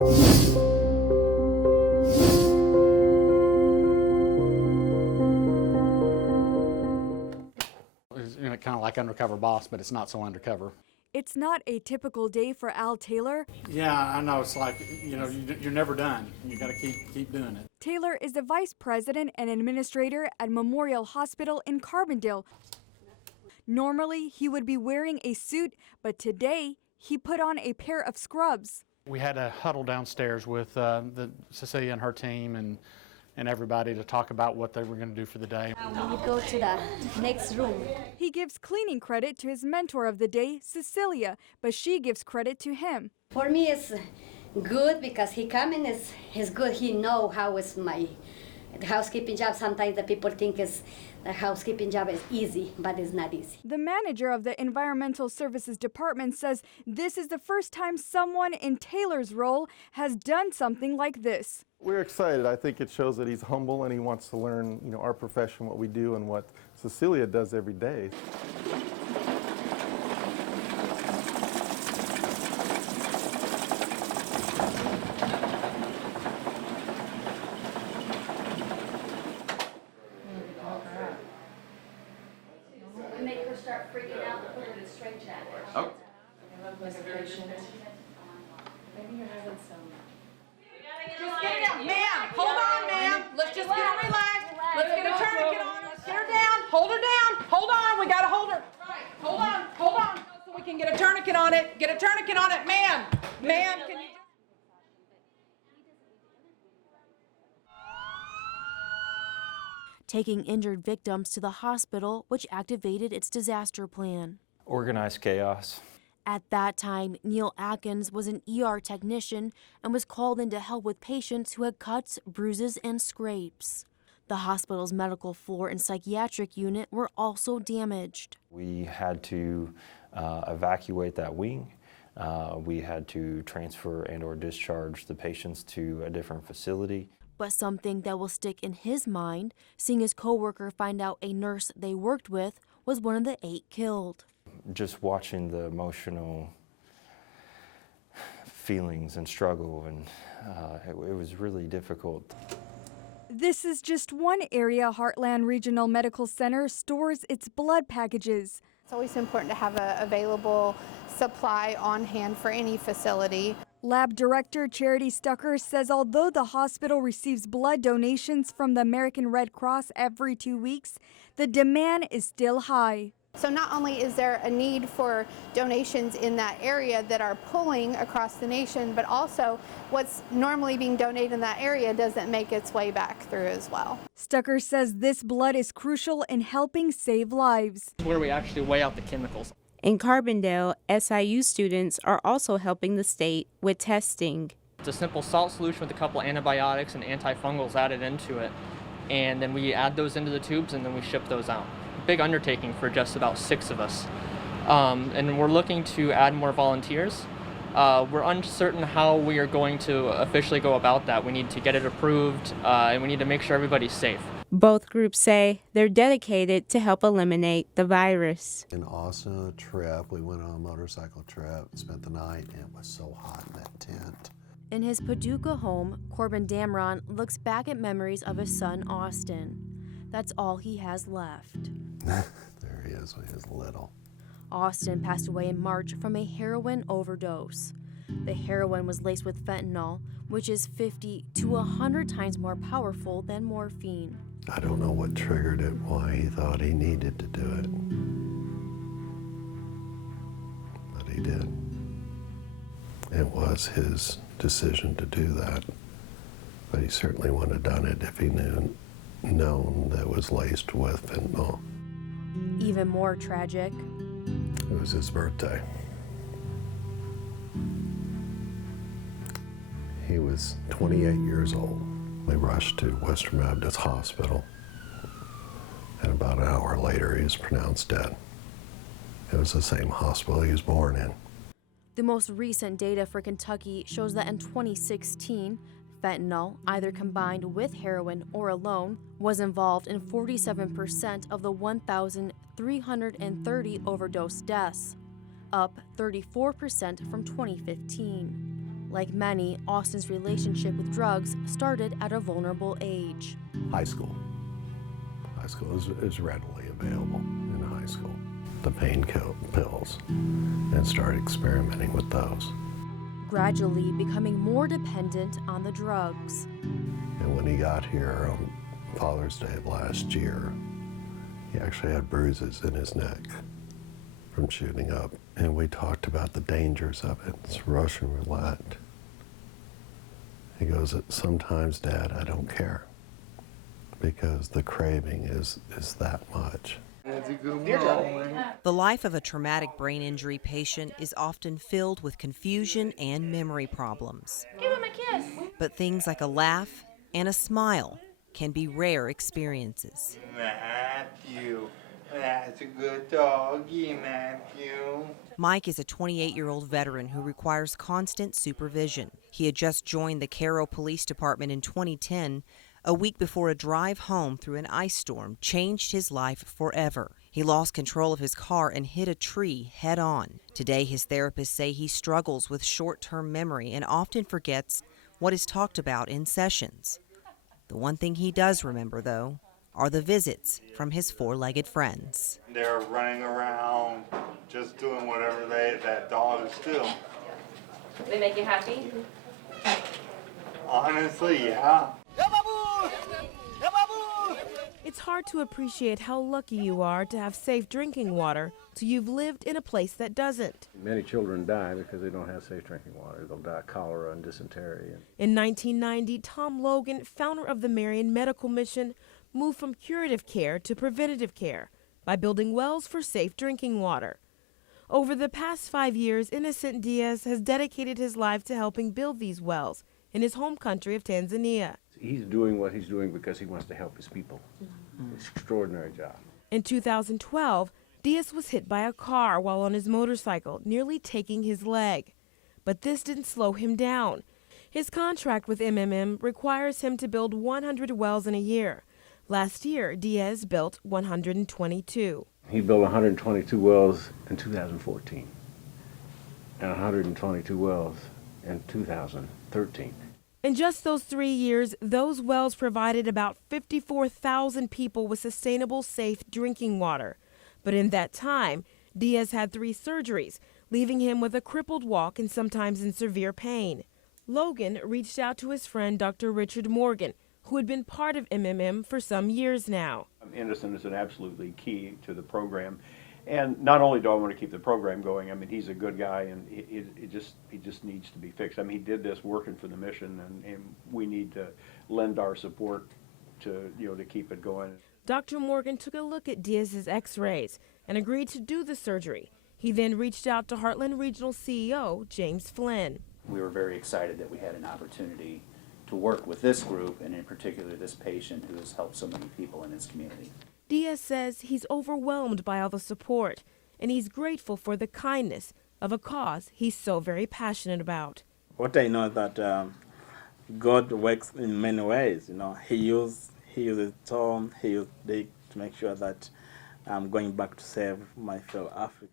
Kind of like Undercover Boss, but it's not so undercover. It's not a typical day for Al Taylor. Yeah, I know. It's like, you're never done. You got to keep doing it. Taylor is the vice president and administrator at Memorial Hospital in Carbondale. Normally, he would be wearing a suit, but today, he put on a pair of scrubs. We had a huddle downstairs with Cecilia and her team and everybody to talk about what they were going to do for the day. We go to the next room. He gives cleaning credit to his mentor of the day, Cecilia, but she gives credit to him. For me, it's good because he come in, is good. He know how is my housekeeping job. Sometimes the people think the housekeeping job is easy, but it's not easy. The manager of the Environmental Services Department says this is the first time someone in Taylor's role has done something like this. We're excited. I think it shows that he's humble and he wants to learn, our profession, what we do, and what Cecilia does every day. We make her start freaking out and put her in a straight jacket. Oh. Just get it down. Ma'am, hold on, ma'am. Let's just get her relaxed. Let's get a tourniquet on her. Get her down. Hold her down. Hold on. We got to hold her. Right. Hold on. Hold on. So we can get a tourniquet on it. Get a tourniquet on it. Ma'am. Ma'am, can you... Taking injured victims to the hospital, which activated its disaster plan. Organized chaos. At that time, Neil Atkins was an ER technician and was called in to help with patients who had cuts, bruises, and scrapes. The hospital's medical floor and psychiatric unit were also damaged. We had to evacuate that wing. We had to transfer and/or discharge the patients to a different facility. But something that will stick in his mind, seeing his coworker find out a nurse they worked with was one of the 8 killed. Just watching the emotional feelings and struggle, and it was really difficult. This is just one area Heartland Regional Medical Center stores its blood packages. It's always important to have an available supply on hand for any facility. Lab Director Charity Stucker says although the hospital receives blood donations from the American Red Cross every 2 weeks, the demand is still high. So not only is there a need for donations in that area that are pulling across the nation, but also what's normally being donated in that area doesn't make its way back through as well. Stucker says this blood is crucial in helping save lives. Where we actually weigh out the chemicals. In Carbondale, SIU students are also helping the state with testing. It's a simple salt solution with a couple antibiotics and antifungals added into it. And then we add those into the tubes and then we ship those out. Big undertaking for just about 6 of us. And we're looking to add more volunteers. We're uncertain how we are going to officially go about that. We need to get it approved and we need to make sure everybody's safe. Both groups say they're dedicated to help eliminate the virus. In Austin, on a trip, we went on a motorcycle trip, spent the night, and it was so hot in that tent. In his Paducah home, Corbin Damron looks back at memories of his son, Austin. That's all he has left. There he is when he was little. Austin passed away in March from a heroin overdose. The heroin was laced with fentanyl, which is 50 to 100 times more powerful than morphine. I don't know what triggered it, why he thought he needed to do it. But he did. It was his decision to do that. But he certainly wouldn't have done it if he known that it was laced with fentanyl. Even more tragic. It was his birthday. He was 28 years old. We rushed to Western Methodist Hospital, and about an hour later he was pronounced dead. It was the same hospital he was born in. The most recent data for Kentucky shows that in 2016, fentanyl, either combined with heroin or alone, was involved in 47% of the 1,330 overdose deaths, up 34% from 2015. Like many, Austin's relationship with drugs started at a vulnerable age. High school. High school is readily available in high school. The pain pills, and started experimenting with those. Gradually becoming more dependent on the drugs. And when he got here on Father's Day of last year, he actually had bruises in his neck from shooting up. And we talked about the dangers of it. It's Russian roulette. He goes, sometimes, Dad, I don't care, because the craving is that much. The life of a traumatic brain injury patient is often filled with confusion and memory problems. Give him a kiss. But things like a laugh and a smile can be rare experiences. Matthew, that's a good doggy, Matthew. Mike is a 28-year-old veteran who requires constant supervision. He had just joined the Cairo Police Department in 2010, a week before a drive home through an ice storm changed his life forever. He lost control of his car and hit a tree head on. Today, his therapists say he struggles with short-term memory and often forgets what is talked about in sessions. The one thing he does remember, though, are the visits from his four-legged friends. They're running around, just doing whatever that dog is still. They make you happy? Honestly, yeah. It's hard to appreciate how lucky you are to have safe drinking water till you've lived in a place that doesn't. Many children die because they don't have safe drinking water. They'll die of cholera and dysentery. In 1990, Tom Logan, founder of the Marion Medical Mission, moved from curative care to preventative care by building wells for safe drinking water. Over the past 5 years, Innocent Diaz has dedicated his life to helping build these wells in his home country of Tanzania. He's doing what he's doing because he wants to help his people. It's an extraordinary job. In 2012, Diaz was hit by a car while on his motorcycle, nearly taking his leg. But this didn't slow him down. His contract with MMM requires him to build 100 wells in a year. Last year, Diaz built 122. He built 122 wells in 2014 and 122 wells in 2013. In just those 3 years, those wells provided about 54,000 people with sustainable, safe drinking water. But in that time, Diaz had 3 surgeries, leaving him with a crippled walk and sometimes in severe pain. Logan reached out to his friend Dr. Richard Morgan, who had been part of MMM for some years now. Innocent is an absolutely key to the program. And not only do I want to keep the program going, I mean, he's a good guy, and he just needs to be fixed. I mean, he did this working for the mission, and we need to lend our support to, to keep it going. Dr. Morgan took a look at Diaz's x-rays and agreed to do the surgery. He then reached out to Heartland Regional CEO James Flynn. We were very excited that we had an opportunity to work with this group, and in particular this patient who has helped so many people in his community. Diaz says he's overwhelmed by all the support, and he's grateful for the kindness of a cause he's so very passionate about. What I know is that God works in many ways. He uses Tom, he used Dick to make sure that I'm going back to save my fellow Africans.